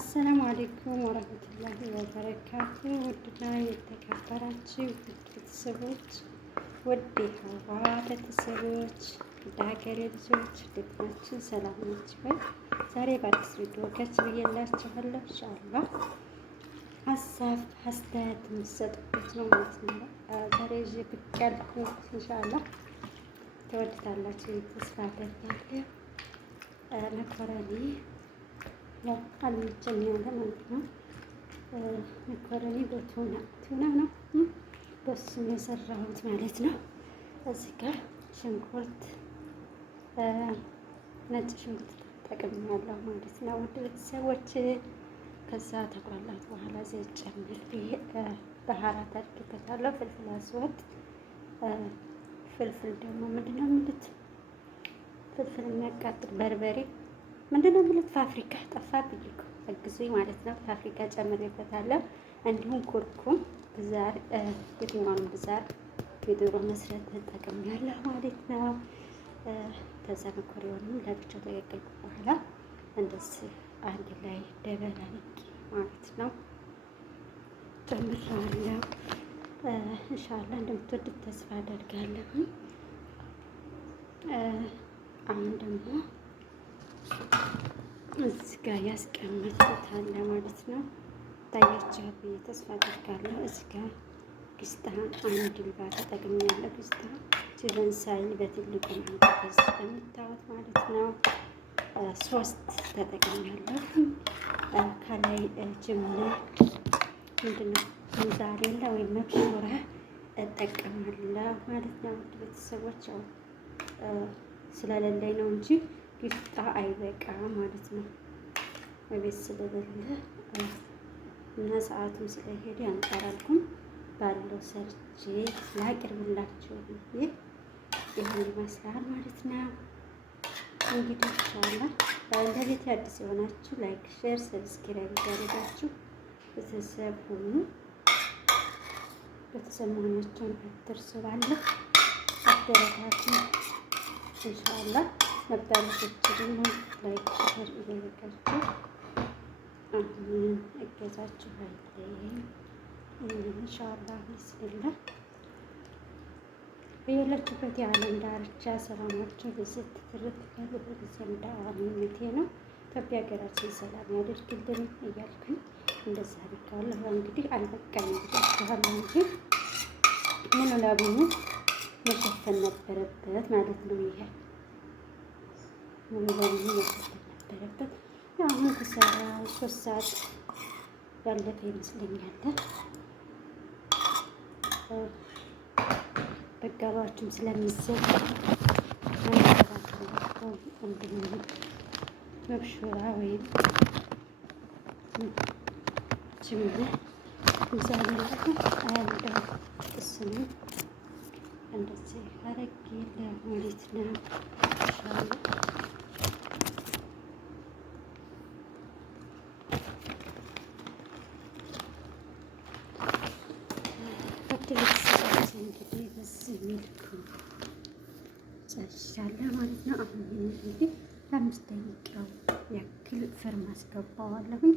አሰላሙ አሌይኩም ወረህመቱላሂ ወበረካቱ። ውድና የተከበራችሁ ውድ ቤተሰቦች፣ ውድ የሀዋ ቤተሰቦች፣ ውድ ሀገሬ ልጆች እንዴት ናችሁ? ሰላም ናችሁ ወይ? ዛሬ በአዲስ ቪዲዮ ከች ብዬላችኋለሁ። ኢንሻአላህ ሀሳብ አስተያየት የምትሰጡበት ነው ማለት ነው። ዛሬ ይዤ ብቅ ያልኩት ኢንሻአላህ ትወዱታላችሁ ተስፋ አደርጋለሁ። መኮረኒ ያው አልመቸኝ ያለ ማለት ነው። መኮረኒ በቱና ነው በሱም የሰራሁት ማለት ነው። እዚህ ጋር ሽንኩርት፣ ነጭ ሽንኩርት ተጠቅሜያለሁ ማለት ነው። ውድ ቤተሰቦች ከዛ ተቆላላት በኋላ ዘይት ጨምሬ ባህራት አድርጌበታለሁ። ፍልፍል አስወጥ፣ ፍልፍል ደግሞ ምንድነው የሚሉት? ፍልፍል የሚያቃጥል በርበሬ ምንድነው የሚሉት? ፋብሪካ ጠፋብኝ እኮ አግዙኝ ማለት ነው። ፋብሪካ ጨምሬበታለሁ። እንዲሁም ኩርኩም ብዛር፣ የትኛውንም ብዛር የዶሮ መስረት ተጠቅሜያለሁ ማለት ነው። ከዛ መኮረኒውን ለብቻው ተቀቀልኩ በኋላ እንደዚህ አንድ ላይ ደበላልቄ ማለት ነው ጨምሬዋለሁ። ኢንሻአላህ እንደምትወዱት ተስፋ አደርጋለሁ። አሁን ደግሞ እዚህ ጋር ያስቀመጥኩት አለ ማለት ነው። ታያችኋል ብዬ ተስፋ አደርጋለሁ። እዚህ ጋር ግስጣ አንድ ልባ ተጠቅሜያለሁ። ግስጣ ጅብን ሳይል በትልቁ አንተከስ የምታዩት ማለት ነው። 3 ተጠቅሜያለሁ። ከላይ ጅምና ምንድነው ሙዛሬላ ወይም መብሹራ እጠቀማለሁ ማለት ነው። ውድ ቤተሰቦች ስለሌለኝ ነው እንጂ ግስጣ አይበቃ ማለት ነው። በቤት ስለሌለ እና ሰዓቱም ስለሄደ ያንጠራልኩም ባለው ሰርቼ ላቅርብላችሁ ብዬ ይሄን ይመስላል ማለት ነው። እንግዲህ ኢንሻአላህ ለቤት አዲስ የሆናችሁ ላይክ፣ ሼር፣ ሰብስክራይብ ያደርጋችሁ ቤተሰብ ሁኑ። ቤተሰብ መሆናችሁን አትርሱ። ባለው አበረታቱ ኢንሻአላህ። ነባሮች ደግሞ ላይክ ሼር እያደረጋችሁ እገዛችሁ አይለኝ ኢንሻአላህ። ቢስሚላህ በያላችሁበት የዓለም ዳርቻ ሰላማችሁ ብዝት ትርፍ ያለ በጊዜም ዳዋሚነቴ ነው። ኢትዮጵያ ሀገራችን ሰላም ያደርግልን እያልኩኝ እንደዛ አድርጋለሁ። እንግዲህ አልበቃኝ ብያችኋለሁ እንጂ ሙሉ ለሙሉ መሸፈን ነበረበት ማለት ነው። ይሄ ሙሉ ለሙሉ መሸፈን ነበረበት። አሁን ከሰራ 3 ሰዓት ያለፈ ይመስለኛል። በጋባችሁም ስለሚዘጋ መብሹራ ወይም ጅምላ ይዛለሁ አያለው ጥስም እንደዚህ አረጌ ለሞሊት ነው ኢንሻአላህ። እንግዲህ በዚህ መልኩ ጨርሻለሁ ማለት ነው። አሁን እንግዲህ ለ5 ደቂቃ ያክል ፍርም አስገባዋለሁኝ።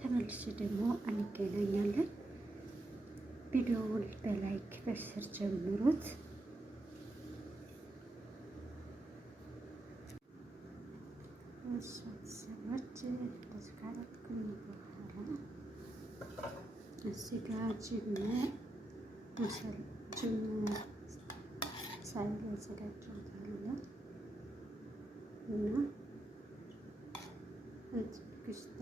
ተመልሼ ደግሞ እንገናኛለን። ቪዲዮውን በላይክ በሽር ጀምሩት። ሰዎች ተስካራትኩኝ በኋላ እዚህ ጋር ጅምር ሳይል ያዘጋጀሁት አለ እና ግስጣ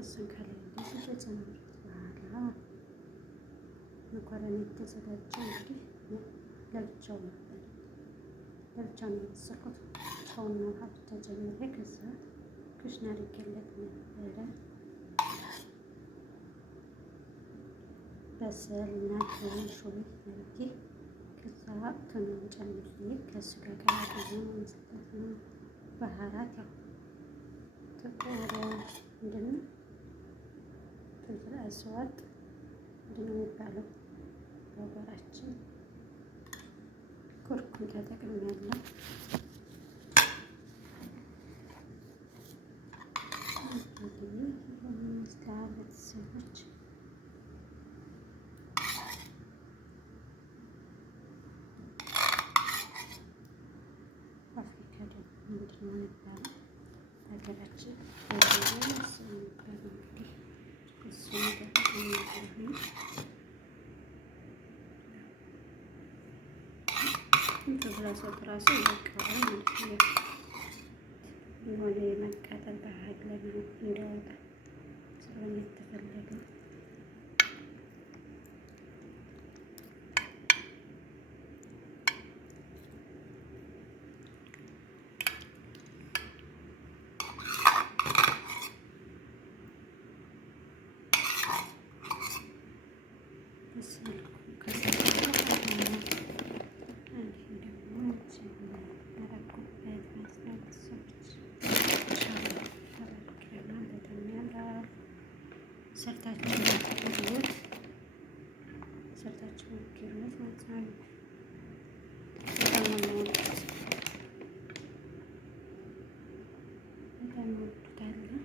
እሱን ከላይ እንደዚህ ተጨመሩት በኋላ መኮረኒ የተዘጋጀ እንግዲህ ለብቻው ነበር ለብቻው ነው የተሰራው። ጨውና ውሃ ተጨምሬ ከዛ ክሽና አድርጌለት ነበረ በሰል እና ትንሽ አድርጌ ከዛ ቱናን ጨምሬ ከሱ ጋር ቀላቅዬ መስጠት ነው። ባህራት ያው ጥቁር ምንድነው ፍልፍል አስዋጥ ምንድነው የሚባለው በሀገራችን ኩርኩም ተጠቅሜያለሁ። ምንድን ነው የሚባለው ሀገራችን እሱ የሚባለው እንግዲህ እሱ ነገር ነው። ብላሶ ራሱ ይበቃዋል ማለት ነው። የሆነ የመቃጠል ባህል ለምን እንዲያወጣ ስለሆነ የተፈለገው ሰርታችሁ ሞክሩት ማለት ነው። በጣም ወዱታለን።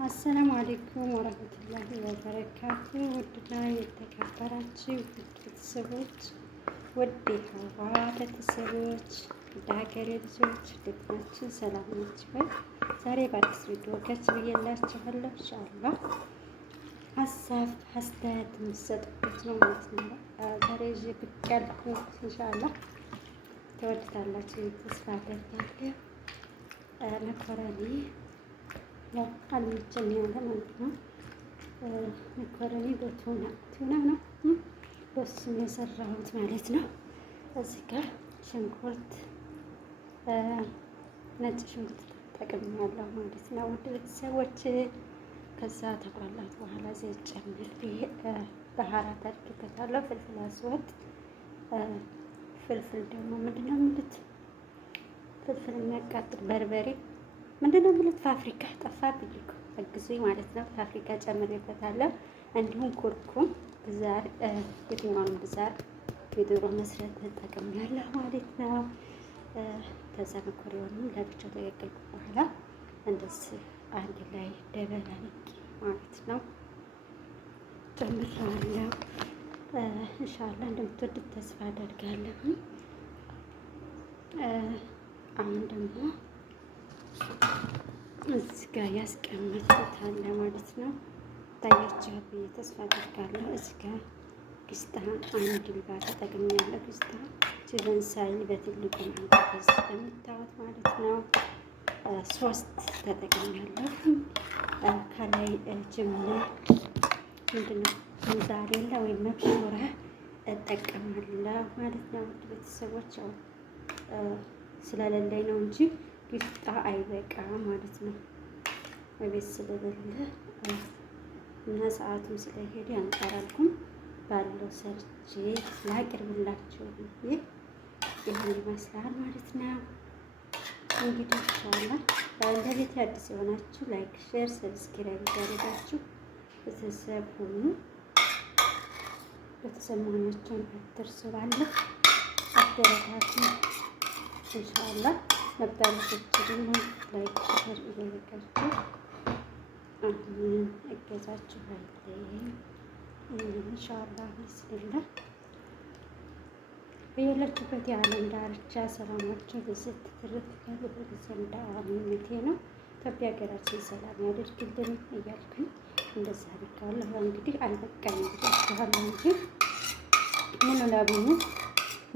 አሰላሙ አሌይኩም ወረህመቱላሂ ወበረካቱ። ውድና የተከበራችሁ ውድ ቤተሰቦች፣ ውድ የሀዋ ቤተሰቦች፣ ውድ ሀገሬ ልጆች እንዴት ናችሁ? ሰላም ናችሁ ወይ? ዛሬ በአዲስ ቪዲዮ ገጽ ብዬላችኋለሁ። ኢንሻአላህ ሀሳብ አስተያየት የምትሰጡበት ነው ማለት ነው። ዛሬ ይዤ ብቅ ያልኩት ኢንሻአላህ ተወድታላችሁ ተስፋ አደርጋለሁ። መኮረኒ ያው አልመቸም ያለ ማለት ነው። መኮረኒ በቱና ነው በሱም የሰራሁት ማለት ነው። እዚህ ጋር ሽንኩርት፣ ነጭ ሽንኩርት ተጠቅሜያለሁ ማለት ነው። ውድ ቤተሰቦች ከዛ ተቆላት በኋላ ዘይት ጨምሬ ባህራት አድርጌበታለሁ። ፍልፍል አስወጥ፣ ፍልፍል ደግሞ ምንድነው የሚሉት ፍልፍል የሚያቃጥል በርበሬ ምንድነው የሚሉት ፋብሪካ ጠፋብኝ እኮ አግዙኝ ማለት ነው። ፋብሪካ ጨምሬበታለሁ። እንዲሁም ኩርኩም ብዛር፣ የትኛውንም ብዛር የዶሮ መስራት ተጠቅሜያለሁ ማለት ነው። ከዛ መኮረኒውን ለብቻው ተቀቀልኩ በኋላ እንደዚህ አንድ ላይ ደበላልቄ ማለት ነው ጨምሬዋለሁ። ኢንሻአላህ እንደምትወዱት ተስፋ አደርጋለሁ። አሁን ደግሞ እዚህ ጋር ያስቀመጥኩት አለ ማለት ነው። ታያችኋል ብዬ ተስፋ አደርጋለሁ። እዚህ ጋር ግስጣ አንድ ልባ ተጠቅሜያለሁ። ግስጣ ጅበንሳይ በትልቁ አንተከዝ በምታዩት ማለት ነው። 3 ተጠቅሜያለሁ። ከላይ ጅምላ ምንድነው ሞዛሬላ ወይም መብሹራ እጠቀማለሁ ማለት ነው። ውድ ቤተሰቦች ስለሌለኝ ነው እንጂ ግስጣ አይበቃ ማለት ነው። በቤት ስለሌለ እና ሰዓቱም ስለሄደ አንጠራልኩም ባለው ሰርቼ ላቅርብላችሁ ብዬ ይህን ይመስላል ማለት ነው። እንግዲህ ኢንሻአላህ ለቤት አዲስ የሆናችሁ ላይክ፣ ሼር፣ ሰብስክራይብ ያደርጋችሁ ቤተሰብ ሁኑ። ቤተሰብ መሆናችሁን አትርሱ። ባለ አበረታቱ ኢንሻአላህ መባለቶችን ላይክ ሼር እያደረጋችሁ አሁን እገዛችሁ አይለኝ ኢንሻአላህ። ቢስሚላህ በያላችሁበት የዓለም ዳርቻ ሰላማችሁ ብዝት ትርፍ ያለ ዘንዳ ምኞቴ ነው። ኢትዮጵያ ሀገራችን ሰላም ያደርግልን እያልኩኝ እንደዛ አድርጋለሁ። እንግዲህ አልበቃኝም ብያችኋለሁ እንጂ ሙሉ ለሙሉ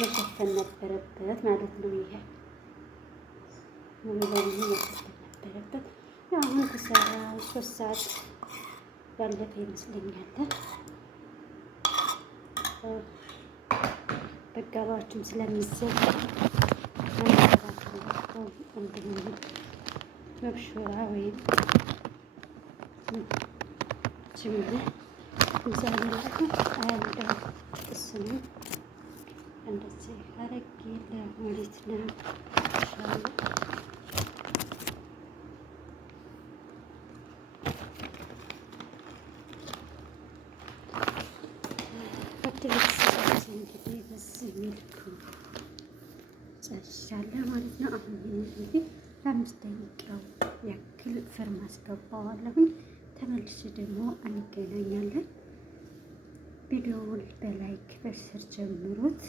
መሸፈን ነበረበት ማለት ነው። ይሄ ሙሉ ለሙሉ መሸፈን ነበረበት። አሁን ከሰራ 3 ሰዓት ያለፈ ይመስለኛል። በጋባችሁም ስለሚዘጋ መብሹራ ወይም ጅምላ ዛሬ አያለው ጥስም እንደዚህ አረጌ ለሞሊት ነው ሻሉ እንግዲህ በዚህ መልኩ ጨርሻለሁ ማለት ነው። አሁን እንግዲህ ለ5 ደቂቃ ያክል ፍርም አስገባዋለሁኝ። ተመልሼ ደግሞ እንገናኛለን። ቪዲዮውን በላይክ በስር ጀምሩት።